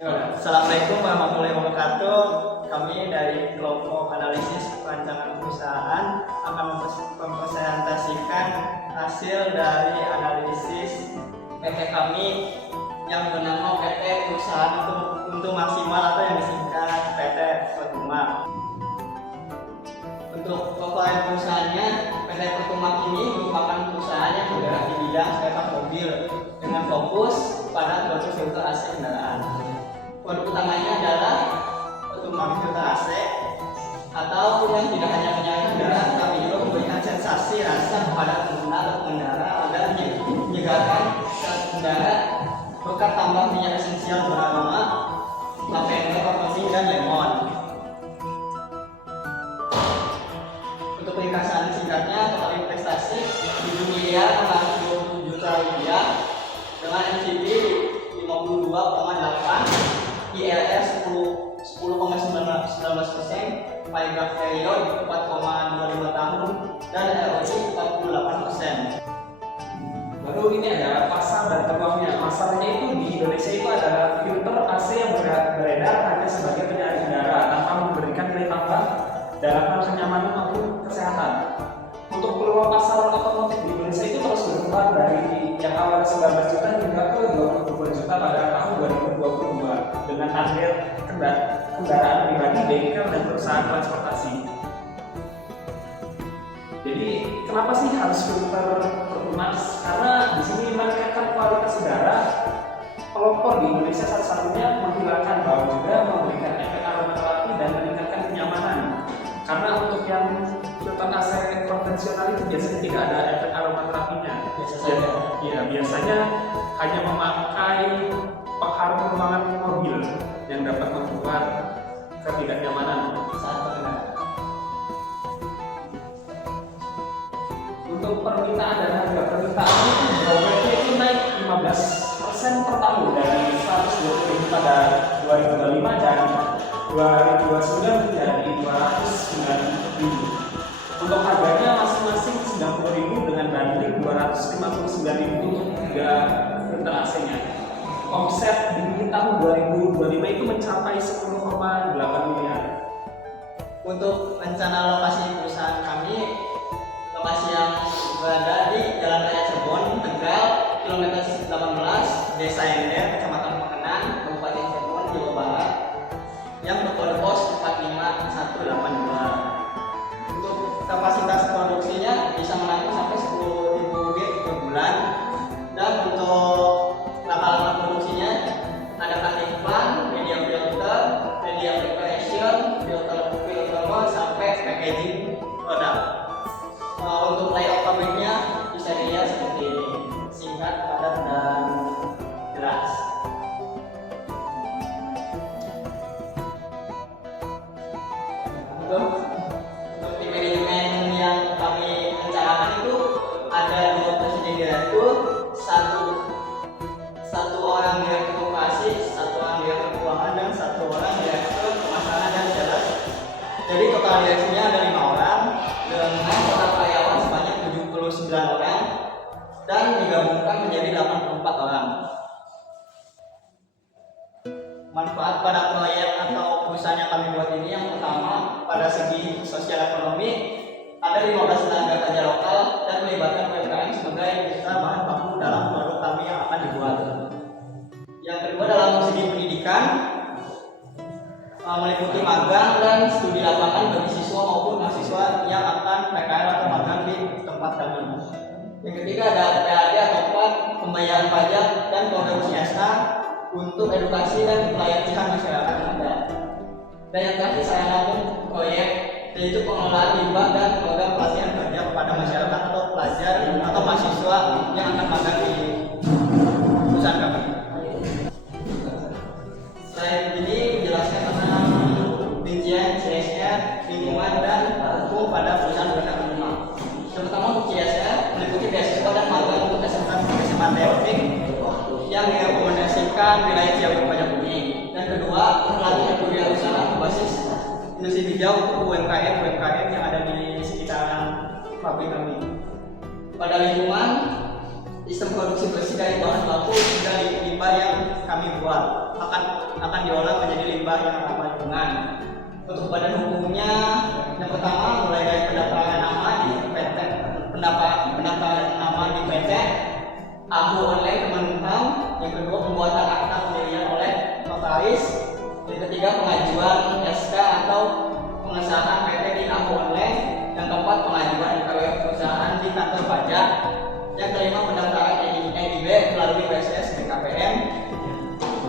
Assalamualaikum warahmatullahi wabarakatuh. Kami dari kelompok analisis perancangan perusahaan akan mempresentasikan hasil dari analisis PT kami yang bernama PT Perusahaan untuk Maksimal atau yang disingkat PT Pertumak. Untuk profil perusahaannya, PT Pertumak ini merupakan perusahaan yang bergerak di bidang sepeda mobil dengan fokus pada produk filter AC kendaraan. Produk utamanya adalah Pertumak filter AC atau yang tidak hanya menyalakan kendaraan tapi juga memberikan sensasi rasa kepada pengguna atau pengendara agar menyegarkan kendaraan berkat tambah minyak esensial beraroma lavender, parfum dan lemon. Untuk ringkasan singkatnya, total investasi 7 miliar 420 juta rupiah dengan NPV 52,8, IRR 10,19%, payback period 4,25 tahun, dan ROI 48%. Lalu ini ada pasar dan peluangnya. Pasarnya itu di Indonesia itu adalah filter AC yang beredar hanya sebagai penyalur udara tanpa memberikan nilai tambah dalam hal kenyamanan maupun kesehatan. Untuk peluang pasar otomotif di Indonesia itu terus berkembang dari yang awalnya 19 juta hingga ke 22 juta pada tahun 2022 dengan target kendaraan pribadi, bengkel, dan perusahaan transportasi. Jadi kenapa sih harus filter Pertumak? Karena di sini meningkatkan kualitas udara. Pelopor di Indonesia satu-satunya menghilangkan bau juga, memberikan efek aromaterapi dan meningkatkan kenyamanan. Karena untuk yang filter AC konvensional itu biasanya tidak ada efek aromaterapinya. Biasanya hanya memakai pengharum ruangan mobil yang dapat membuat ketidaknyamanan saat berkendara. Untuk permintaan dan harga permintaan itu growth-nya itu naik 15% per tahun dari 120.000 pada 2025 dan 2029 menjadi 290.000. Untuk harganya masing-masing 90.000 dengan banding 259.000 untuk 3 filter AC-nya. Omset di tahun 2025 itu mencapai 10,8 miliar. Untuk rencana lokasi perusahaan kami, lokasi yang berada di Jalan Raya Cirebon, Tegal, kilometer 18, Desa Ember, Kecamatan Pekenan, Kabupaten Cirebon, Jawa Barat, yang berkode pos 45182. Untuk kapasitas produksinya bisa menampung sampai 10.000 unit per bulan, dan untuk lama-lama produksinya ada cutting plan, media filter, media preparation, filter sampai packaging produk. Untuk layout pabriknya bisa dilihat seperti ini, singkat, padat, dan jelas. Untuk tim manajemen yang kami rencanakan itu ada 2 presiden direktur, satu orang direktur operasi, 1 orang direktur keuangan, dan 1 orang direktur pemasaran dan sales. Jadi total direksinya ada 5 orang dengan total karyawan sebanyak 79 orang dan digabungkan menjadi 84 orang. Manfaat pada proyek atau perusahaan yang kami buat ini, yang pertama pada segi sosial ekonomi ada 15 tenaga kerja lokal dan melibatkan UMKM sebagai mitra bahan baku dalam produk kami yang akan dibuat. Yang kedua dalam segi pendidikan meliputi magang dan studi lapangan bagi siswa maupun mahasiswa yang akan PKL atau magang di tempat kami. Yang ketiga ada PAD atau pembayaran pajak dan program CSR untuk edukasi dan pelatihan masyarakat yang ada. Dan yang terakhir saya nanggung proyek yaitu pengelolaan limbah dan program pelatihan kerja kepada masyarakat atau pelajar atau mahasiswa yang akan magang di perusahaan kami. Selain ini menjelaskan tentang rincian CSR, lingkungan, dan hukum pada perusahaan Pertumak. Yang pertama untuk CSR meliputi beasiswa dan magang untuk SMA teknik yang direkomendasikan wilayah Ciawi Pajak Bumi. Dan kedua, pelatihan wirausaha berbasis industri hijau untuk UMKM yang ada di sekitaran pabrik kami. Pada lingkungan, sistem produksi bersih dari bahan baku hingga limbah yang kami buat akan diolah menjadi limbah yang ramah lingkungan. Untuk badan hukumnya, yang pertama mulai dari pendaftaran nama di PT, pendaftaran nama di PT, AHU online Kemenkumham, yang kedua pembuatan akta pendirian oleh notaris, yang ketiga pengajuan SK atau pengesahan PT di AHU online, yang keempat pengajuan NPWP perusahaan di kantor pajak, yang kelima pendaftaran NIB melalui WSS BKPM,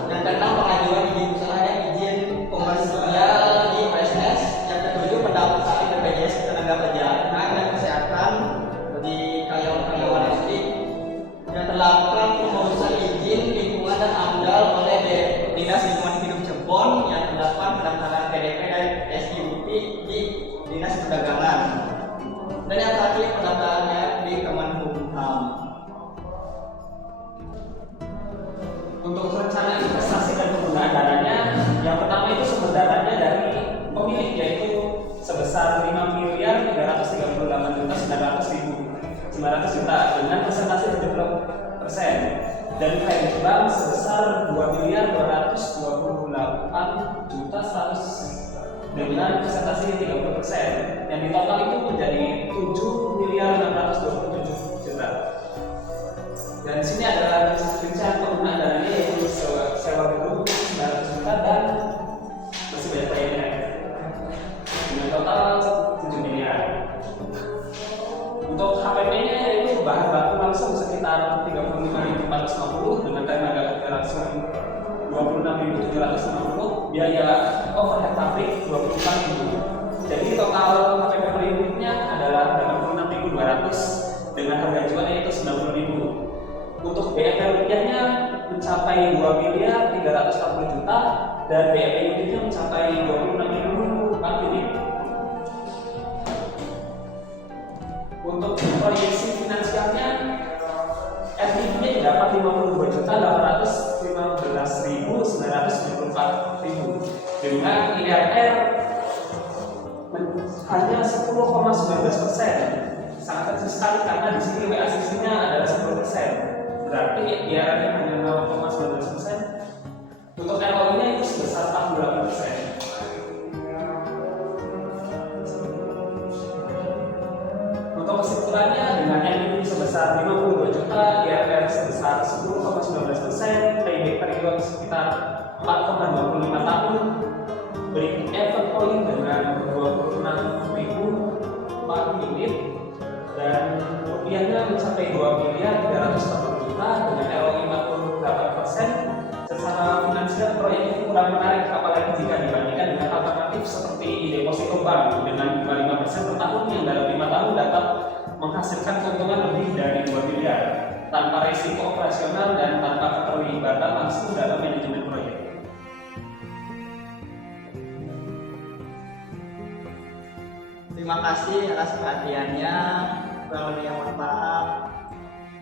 yang keenam pengajuan izin usaha dan izin komersial di WSS, yang ketujuh pendaftaran BPJS Ketenagakerjaan dan Kesehatan bagi karyawan-karyawan SD, yang ke-8 pengurusan izin lingkungan dan AMDAL oleh Dinas Lingkungan Hidup Cirebon, yang ke-8 pendaftaran PDP dan SIUP di Dinas Perdagangan, dan yang terakhir pendaftarannya di Kemenkumham. Untuk rencana investasi dan penggunaan dananya, yang pertama itu sumber dananya dari pemilik, yaitu sebesar 5.938.900.900 juta dengan persentase 70%, dan kredit bank sebesar 2.228.100 dengan persentase 30%, yang di total itu menjadi 7.627 juta. Dan di sini adalah rincian penggunaan dananya, yaitu sewa gedung 900 juta dan masih banyak lainnya dengan total 7 miliar. Untuk HPP-nya yaitu bahan baku langsung sekitar 35.450 dengan tenaga kerja langsung 26.750, biaya overhead pabrik 24.000. Jadi total HPP per unitnya adalah 86.200 dengan harga jual yaitu 90.000. Untuk BEP rupiahnya mencapai 2.340 juta dan BEP unitnya mencapai 26.000 per unit. Untuk proyeksi finansialnya, RTB-nya didapat 52.815.994.000 dengan IRR hanya 10,19%. Sangat kecil sekali karena di sini WACC-nya adalah 10%. Berarti IRR-nya hanya 0,19%. Untuk ROI-nya itu sebesar 48%. Untuk kesimpulannya, dengan NII sebesar 52 juta, IRR sebesar 10,19%, payback period sekitar 4,25 tahun, berikutnya Evercoin dengan 26.000 per unit, dan rupiahnya mencapai 2.340 juta dengan ROI 48%. Secara finansial proyek ini kurang menarik, apalagi jika dibandingkan dengan alternatif seperti deposito bank dengan 5% per tahun yang dalam 5 tahun dapat menghasilkan keuntungan lebih dari 2 miliar tanpa risiko operasional dan tanpa keterlibatan langsung dalam manajemen proyek. Terima kasih atas perhatiannya. Kurang lebih mohon maaf.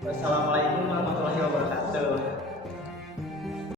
Wassalamualaikum warahmatullahi wabarakatuh.